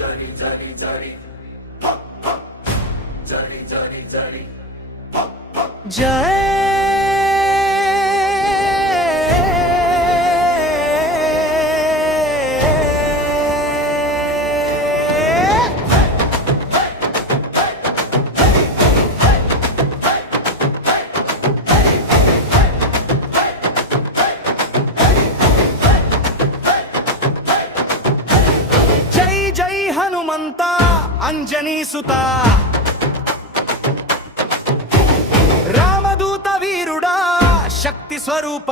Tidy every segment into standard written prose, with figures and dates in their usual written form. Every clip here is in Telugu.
జరి జరి జరి జరి జరి జరి హనుమంత అంజనీ సుత రామదూత వీరుడా శక్తి స్వరూప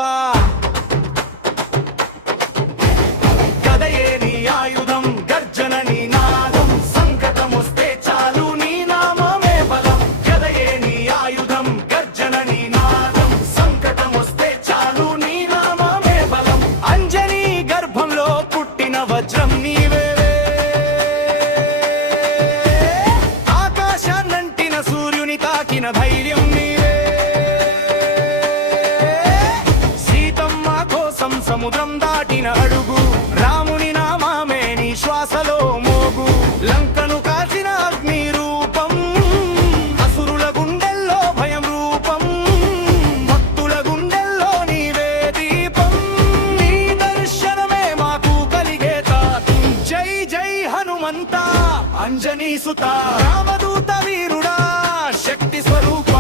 గదయే నీ ఆయుధం గర్జన నీ నాదం సంకటమొస్తే చాలు నీ నామమే బలం గదయే నీ ఆయుధం గర్జన నీ నాదం సంకటమొస్తే చాలు నీ నామమే బలం అంజనీ గర్భంలో పుట్టిన వజ్రం నీవే ధైర్యం నీవే సీతమ్మ కోసం సముద్రం దాటిన అడుగు రాముని నామమే నీ శ్వాసలో మోగు లంకను కాసిన అగ్ని రూపం అసురుల గుండెల్లో భయం రూపం భక్తుల గుండెల్లో నీవే దీపం నీ దర్శనమే మాకు కలిగే తాతం జై జై హనుమంత అంజనీ సుత రామదూత వీరుడా శక్తి స్వరూప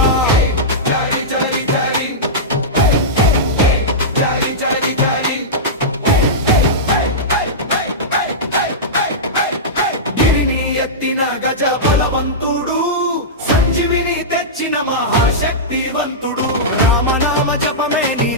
జరి జరి జరి జరి జరి జరి గిరిని ఎత్తిన గజ బలవంతుడు సంజీవిని తెచ్చిన మహాశక్తివంతుడు రామనామ జపమే నీ